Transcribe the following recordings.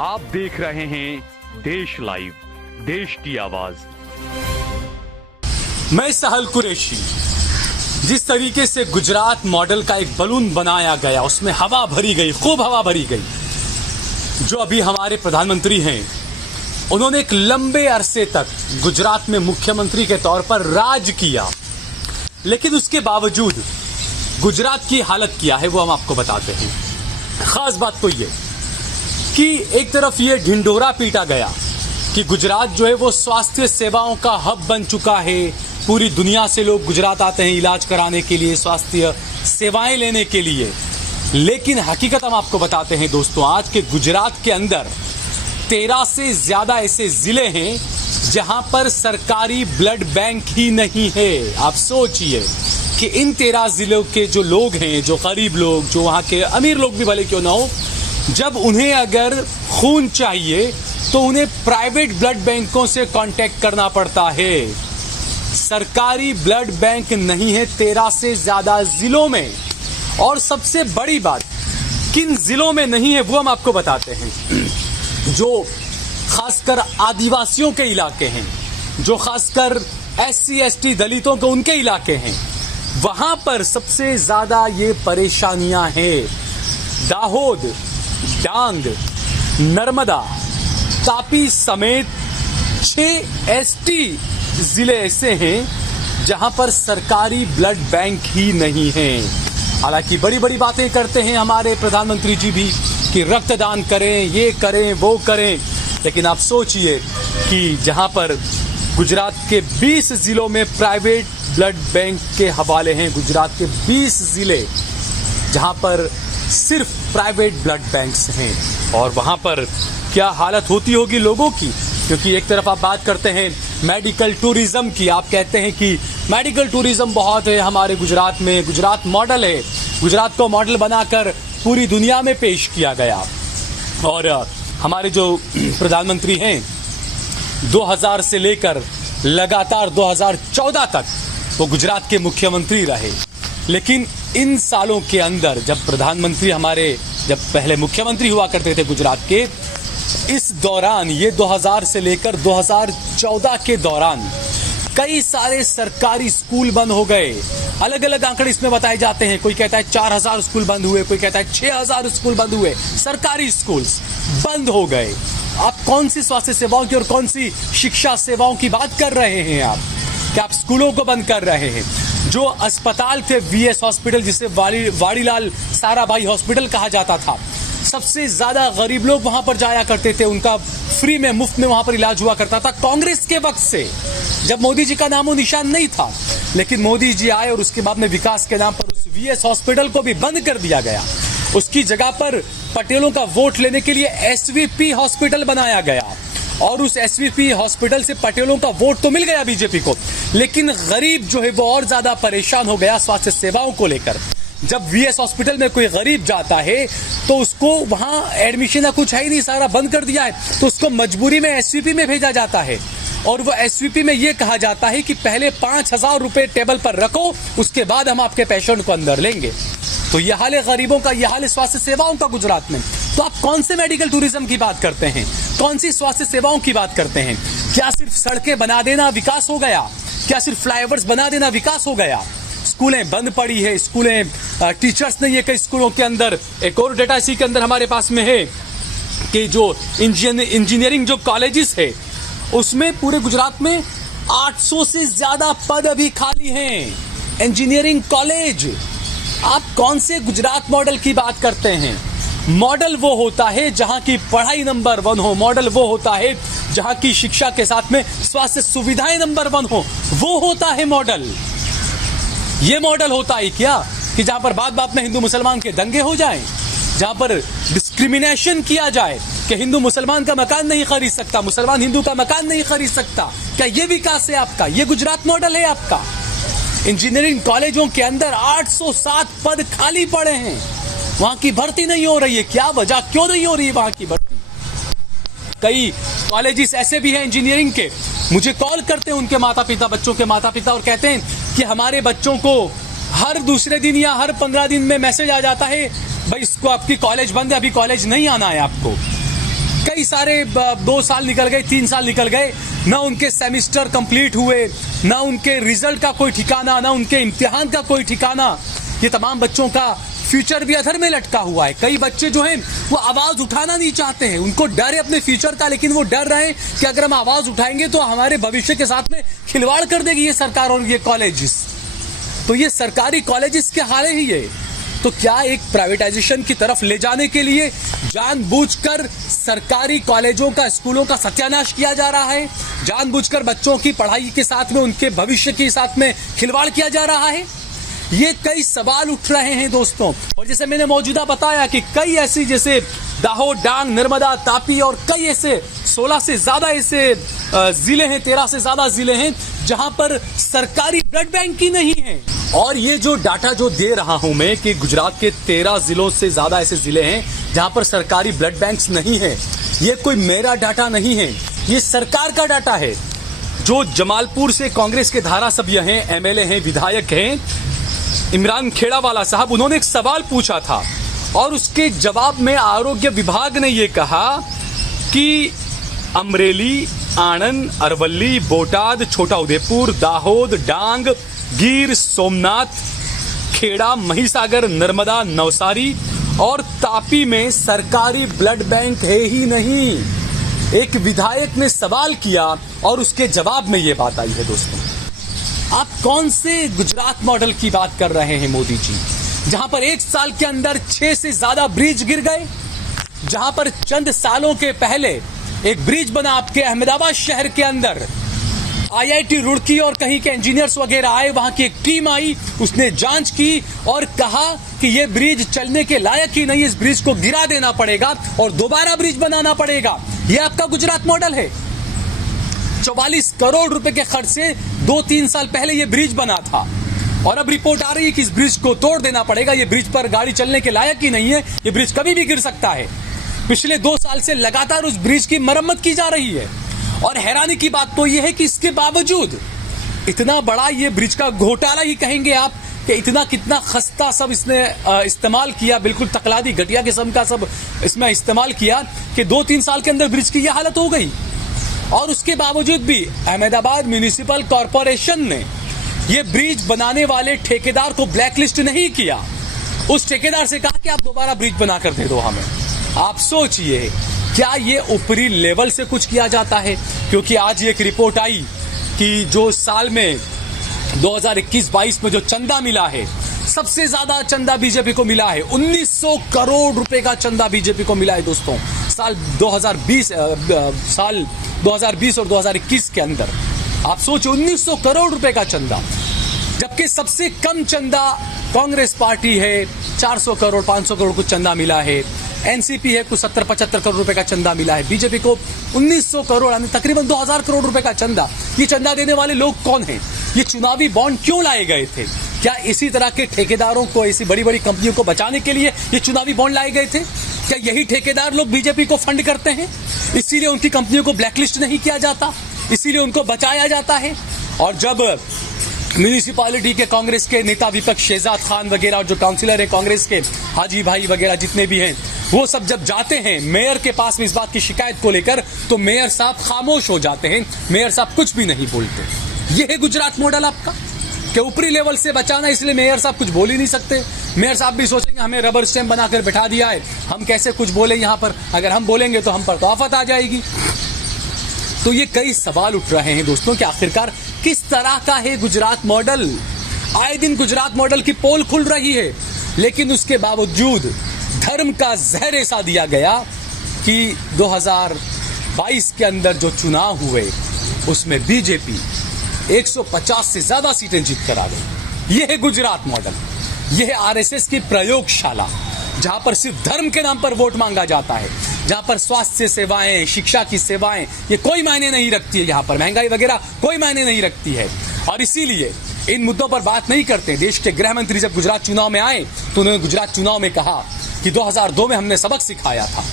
आप देख रहे हैं देश लाइव, देश की आवाज। मैं सहल कुरैशी। जिस तरीके से गुजरात मॉडल का एक बलून बनाया गया, उसमें हवा भरी गई, खूब हवा भरी गई। जो अभी हमारे प्रधानमंत्री हैं, उन्होंने एक लंबे अरसे तक गुजरात में मुख्यमंत्री के तौर पर राज किया, लेकिन उसके बावजूद गुजरात की हालत क्या है वो हम आपको बताते हैं। खास बात तो ये कि एक तरफ ये ढिंढोरा पीटा गया कि गुजरात जो है वो स्वास्थ्य सेवाओं का हब बन चुका है। पूरी दुनिया से लोग गुजरात आते हैं इलाज कराने के लिए, स्वास्थ्य सेवाएं लेने के लिए। लेकिन हकीकत हम आपको बताते हैं दोस्तों, आज के गुजरात के अंदर 13 से ज्यादा ऐसे जिले हैं जहां पर सरकारी ब्लड बैंक ही नहीं है। आप सोचिए कि इन 13 जिलों के जो लोग हैं, जो गरीब लोग, जो वहां के अमीर लोग भी भले क्यों ना हो, जब उन्हें अगर खून चाहिए तो उन्हें प्राइवेट ब्लड बैंकों से कांटेक्ट करना पड़ता है। सरकारी ब्लड बैंक नहीं है 13 से ज्यादा जिलों में। और सबसे बड़ी बात, किन जिलों में नहीं है वो हम आपको बताते हैं। जो खासकर आदिवासियों के इलाके हैं, जो खासकर SC ST दलितों के उनके इलाके हैं, वहां पर सबसे ज्यादा ये परेशानियां हैं। दाहोद, डांग, नर्मदा, तापी समेत 6 ST जिले ऐसे हैं जहां पर सरकारी ब्लड बैंक ही नहीं है। हालांकि बड़ी बड़ी बातें करते हैं हमारे प्रधानमंत्री जी भी कि रक्तदान करें, ये करें, वो करें, लेकिन आप सोचिए कि जहां पर गुजरात के 20 जिलों में प्राइवेट ब्लड बैंक के हवाले हैं, गुजरात के 20 जिले जहां पर सिर्फ प्राइवेट ब्लड बैंक्स हैं, और वहां पर क्या हालत होती होगी लोगों की। क्योंकि एक तरफ आप बात करते हैं मेडिकल टूरिज्म की, आप कहते हैं कि मेडिकल टूरिज्म बहुत है हमारे गुजरात में, गुजरात मॉडल है, गुजरात को मॉडल बनाकर पूरी दुनिया में पेश किया गया। और हमारे जो प्रधानमंत्री हैं 2000 से लेकर लगातार 2014 तक वो गुजरात के मुख्यमंत्री रहे। लेकिन इन सालों के अंदर जब प्रधानमंत्री हमारे जब पहले मुख्यमंत्री हुआ करते थे गुजरात के, इस दौरान ये 2000 से लेकर 2014 के दौरान कई सारे सरकारी स्कूल बंद हो गए। अलग अलग आंकड़े इसमें बताए जाते हैं। कोई कहता है 4000 स्कूल बंद हुए, कोई कहता है 6000 स्कूल बंद हुए। सरकारी स्कूल बंद हो गए। आप कौन सी स्वास्थ्य सेवाओं की और कौन सी शिक्षा सेवाओं की बात कर रहे हैं आप? क्या आप स्कूलों को बंद कर रहे हैं? जो अस्पताल थे VS हॉस्पिटल, जिसे वाड़ीलाल साराभाई हॉस्पिटल कहा जाता था, सबसे ज्यादा गरीब लोग वहां पर जाया करते थे, उनका फ्री में, मुफ्त में वहां पर इलाज हुआ करता था कांग्रेस के वक्त से, जब मोदी जी का नामो निशान नहीं था। लेकिन मोदी जी आए और उसके बाद में विकास के नाम पर उस VS हॉस्पिटल को भी बंद कर दिया गया। उसकी जगह पर पटेलों का वोट लेने के लिए SVP हॉस्पिटल बनाया गया, और उस SVP हॉस्पिटल से पटेलों का वोट तो मिल गया बीजेपी को, लेकिन गरीब जो है वो और ज्यादा परेशान हो गया स्वास्थ्य सेवाओं को लेकर। जब VS हॉस्पिटल में कोई गरीब जाता है तो उसको वहां एडमिशन या कुछ है ही नहीं, सारा बंद कर दिया है, तो उसको मजबूरी में SVP में भेजा जाता है। और वो SVP में ये कहा जाता है कि पहले 5000 रुपए टेबल पर रखो, उसके बाद हम आपके पेशेंट को अंदर लेंगे। तो यह हाल है गरीबों का, यह हाल है स्वास्थ्य सेवाओं का गुजरात में। तो आप कौन से मेडिकल टूरिज्म की बात करते हैं? कौन सी स्वास्थ्य सेवाओं की बात करते हैं? क्या सिर्फ सड़कें बना देना विकास हो गया? क्या सिर्फ फ्लाईओवर्स बना देना विकास हो गया? स्कूलें बंद पड़ी है, स्कूलें, टीचर्स नहीं है कई स्कूलों के अंदर। एक और डेटा इसी के अंदर हमारे पास में है कि जो इंजीनियरिंग जो कॉलेजेस है, उसमें पूरे गुजरात में 800 से ज्यादा पद अभी खाली हैं। इंजीनियरिंग कॉलेज, आप कौन से गुजरात मॉडल की बात करते हैं? मॉडल वो होता है जहां की पढ़ाई नंबर 1 हो, मॉडल वो होता है जहां की शिक्षा के साथ में स्वास्थ्य सुविधाएं नंबर 1 हो, वो होता है मॉडल। ये मॉडल होता है क्या कि जहां पर बात बात में हिंदू मुसलमान के दंगे हो जाएं, जहां पर डिस्क्रिमिनेशन किया जाए कि हिंदू मुसलमान का मकान नहीं खरीद सकता, मुसलमान हिंदू का मकान नहीं खरीद सकता? क्या ये विकास है आपका? ये गुजरात मॉडल है आपका? इंजीनियरिंग कॉलेजों के अंदर 807 पद खाली पड़े हैं, वहां की भर्ती नहीं हो रही है। क्या वजह, क्यों नहीं हो रही है वहां की भर्ती? कई कॉलेजेस ऐसे भी हैं इंजीनियरिंग के, मुझे कॉल करते हैं उनके माता पिता, बच्चों के माता पिता, और कहते हैं कि हमारे बच्चों को हर दूसरे दिन या हर 15 दिन में मैसेज आ जाता है, भाई इसको आपकी कॉलेज बंद है, अभी कॉलेज नहीं आना है आपको। कई सारे 2 साल निकल गए, 3 साल निकल गए, ना उनके सेमेस्टर कंप्लीट हुए, ना उनके रिजल्ट का कोई ठिकाना, ना उनके इम्तिहान का कोई ठिकाना। ये तमाम बच्चों का फ्यूचर भी अधर में लटका हुआ है। कई बच्चे जो हैं वो आवाज उठाना नहीं चाहते हैं, उनको डर है अपने फ्यूचर का, लेकिन वो डर रहे हैं कि अगर हम आवाज उठाएंगे तो हमारे भविष्य के साथ में खिलवाड़ कर देगी ये सरकार और ये कॉलेजेस। तो ये सरकारी कॉलेजेस के हाल ही ये। तो क्या एक प्राइवेटाइजेशन की तरफ ले जाने के लिए जानबूझकर सरकारी कॉलेजों का, स्कूलों का सत्यानाश किया जा रहा है? जानबूझकर बच्चों की पढ़ाई के साथ में, उनके भविष्य के साथ में खिलवाड़ किया जा रहा है? ये कई सवाल उठ रहे हैं दोस्तों। और जैसे मैंने मौजूदा बताया कि कई ऐसी, जैसे दाहोद, डांग, नर्मदा, तापी और कई ऐसे 16 से ज्यादा ऐसे जिले हैं, 13 से ज्यादा जिले हैं जहां पर सरकारी ब्लड बैंक ही नहीं है। और ये जो डाटा जो दे रहा हूं मैं कि गुजरात के 13 जिलों से ज्यादा ऐसे जिले हैं जहां पर सरकारी ब्लड बैंक्स नहीं है, ये कोई मेरा डाटा नहीं है, ये सरकार का डाटा है। जो जमालपुर से कांग्रेस के धारासभ्य हैं, एमएलए हैं, विधायक हैं, इमरान खेड़ावाला साहब, उन्होंने एक सवाल पूछा था और उसके जवाब में आरोग्य विभाग ने यह कहा कि अमरेली, आणंद, अरवली, बोटाद, छोटा उदेपुर, दाहोद, डांग, गिर सोमनाथ, खेड़ा, महिसागर, नर्मदा, नवसारी और तापी में सरकारी ब्लड बैंक है ही नहीं। एक विधायक ने सवाल किया और उसके जवाब में यह बात आई है दोस्तों। आप कौन से गुजरात मॉडल की बात कर रहे हैं मोदी जी, जहां पर 1 साल के अंदर 6 से ज्यादा ब्रिज गिर गए, जहां पर चंद सालों के पहले एक ब्रिज बना आपके अहमदाबाद शहर के अंदर, आईआईटी रुड़की और कहीं के इंजीनियर्स वगैरह आए, वहां की एक टीम आई, उसने जांच की और कहा कि यह ब्रिज चलने के लायक ही नहीं, इस ब्रिज को गिरा देना पड़ेगा और दोबारा ब्रिज बनाना पड़ेगा। यह आपका गुजरात मॉडल है। 44 करोड़ रुपए के खर्च से 2-3 साल पहले यह ब्रिज बना था और अब रिपोर्ट आ रही है कि इस ब्रिज को तोड़ देना पड़ेगा, यह ब्रिज पर गाड़ी चलने के लायक ही नहीं है, यह ब्रिज कभी भी गिर सकता है। पिछले 2 साल से लगातार उस ब्रिज की मरम्मत की जा रही है और हैरानी की बात तो यह है कि इसके बावजूद इतना बड़ा ये ब्रिज का घोटाला ही कहेंगे आप कि इतना कितना खस्ता सब इसने इस्तेमाल किया, बिल्कुल तकलादी घटिया किस्म का सब इसमें इस्तेमाल किया कि 2-3 साल के अंदर ब्रिज की यह हालत हो गई। और उसके बावजूद भी अहमदाबाद म्युनिसिपल कॉरपोरेशन ने यह ब्रिज बनाने वाले ठेकेदार को ब्लैकलिस्ट नहीं किया। उस ठेकेदार से कहा कि आप दोबारा ब्रिज बना कर दे दो हमें। आप सोचिए, क्या ये ऊपरी लेवल से कुछ किया जाता है? क्योंकि आज एक रिपोर्ट आई कि जो साल में 2021-22 में जो चंदा मिला है, सबसे ज्यादा चंदा बीजेपी को मिला है। 1900 करोड़ रुपए का चंदा बीजेपी को मिला है दोस्तों साल 2020 और 2021 के अंदर। आप सोचिए, 1900 करोड़ रुपए का चंदा, जबकि सबसे कम चंदा कांग्रेस पार्टी है, 400 करोड़ 500 करोड़ कुछ चंदा मिला है। एनसीपी है, कुछ 70-75 करोड़ रुपए का चंदा मिला है। बीजेपी को 1900 करोड़ यानी तकरीबन 2000 करोड़ रुपए का चंदा। ये चंदा देने वाले लोग कौन हैं? ये चुनावी बॉन्ड क्यों लाए गए थे? क्या इसी तरह के ठेकेदारों को, ऐसी बड़ी बड़ी कंपनियों को बचाने के लिए ये चुनावी बॉन्ड लाए गए थे? क्या यही ठेकेदार लोग बीजेपी को फंड करते हैं? इसीलिए उनकी कंपनियों को ब्लैकलिस्ट नहीं किया जाता, इसीलिए उनको बचाया जाता है। और जब म्यूनिसिपैलिटी के कांग्रेस के नेता विपक्ष शहजाद खान वगैरह और जो काउंसिलर है कांग्रेस के, हाजी भाई वगैरह जितने भी हैं, वो सब जब जाते हैं मेयर के पास में इस बात की शिकायत को लेकर, तो मेयर साहब खामोश हो जाते हैं, मेयर साहब कुछ भी नहीं बोलते। ये है गुजरात मॉडल आपका कि ऊपरी लेवल से बचाना, इसलिए मेयर साहब कुछ बोल ही नहीं सकते। मेयर साहब भी सोचेंगे हमें रबर स्टैम्प बनाकर बैठा दिया है, हम कैसे कुछ बोले यहाँ पर, अगर हम बोलेंगे तो हम पर तो आफत आ जाएगी। तो ये कई सवाल उठ रहे हैं दोस्तों कि आखिरकार किस तरह का है गुजरात मॉडल। आए दिन गुजरात मॉडल की पोल खुल रही है, लेकिन उसके बावजूद धर्म का जहर ऐसा दिया गया कि 2022 के अंदर जो चुनाव हुए उसमें बीजेपी 150 से ज्यादा सीटें जीत कर आ गई। यह है गुजरात मॉडल, यह है आरएसएस की प्रयोगशाला, जहां पर सिर्फ धर्म के नाम पर वोट मांगा जाता है, जहां पर स्वास्थ्य सेवाएं, शिक्षा की सेवाएं ये कोई मायने नहीं रखती है, यहां पर महंगाई वगैरह कोई मायने नहीं रखती है। और इसीलिए इन मुद्दों पर बात नहीं करते। देश के गृह मंत्री जब गुजरात चुनाव में आए तो उन्होंने गुजरात चुनाव में कहा कि 2002 में हमने सबक सिखाया था।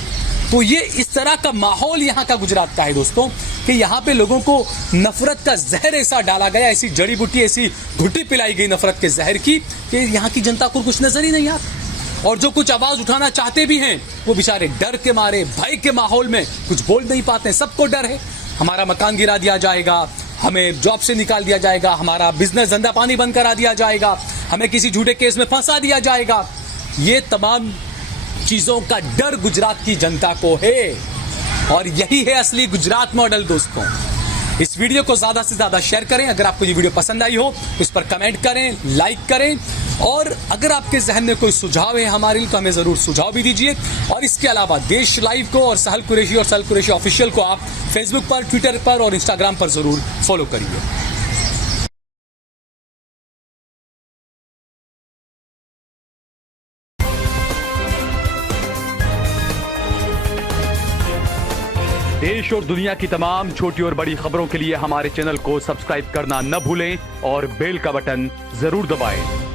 तो ये इस तरह का माहौल यहाँ का गुजरात का है दोस्तों कि यहाँ पे लोगों को नफरत का जहर ऐसा डाला गया, ऐसी जड़ी बूटी, ऐसी घुट्टी पिलाई गई नफरत के जहर की कि यहाँ की जनता को कुछ नजर ही नहीं आता। और जो कुछ आवाज उठाना चाहते भी हैं वो बेचारे डर के मारे, भय के माहौल में कुछ बोल नहीं पाते हैं। सबको डर है, हमारा मकान गिरा दिया जाएगा, हमें जॉब से निकाल दिया जाएगा, हमारा बिजनेस धंधा पानी बंद करा दिया जाएगा, हमें किसी झूठे केस में फंसा दिया जाएगा। ये तमाम चीजों का डर गुजरात की जनता को है और यही है असली गुजरात मॉडल। दोस्तों, इस वीडियो को ज्यादा से ज्यादा शेयर करें। अगर आपको ये वीडियो पसंद आई हो तो इस पर कमेंट करें, लाइक करें और अगर आपके जहन में कोई सुझाव है हमारे लिए तो हमें जरूर सुझाव भी दीजिए। और इसके अलावा देश लाइव को और सहल कुरैशी और सहल कुरैशी ऑफिशियल को आप फेसबुक पर, ट्विटर पर और इंस्टाग्राम पर जरूर फॉलो करिए। देश और दुनिया की तमाम छोटी और बड़ी खबरों के लिए हमारे चैनल को सब्सक्राइब करना न भूलें और बेल का बटन जरूर दबाएं।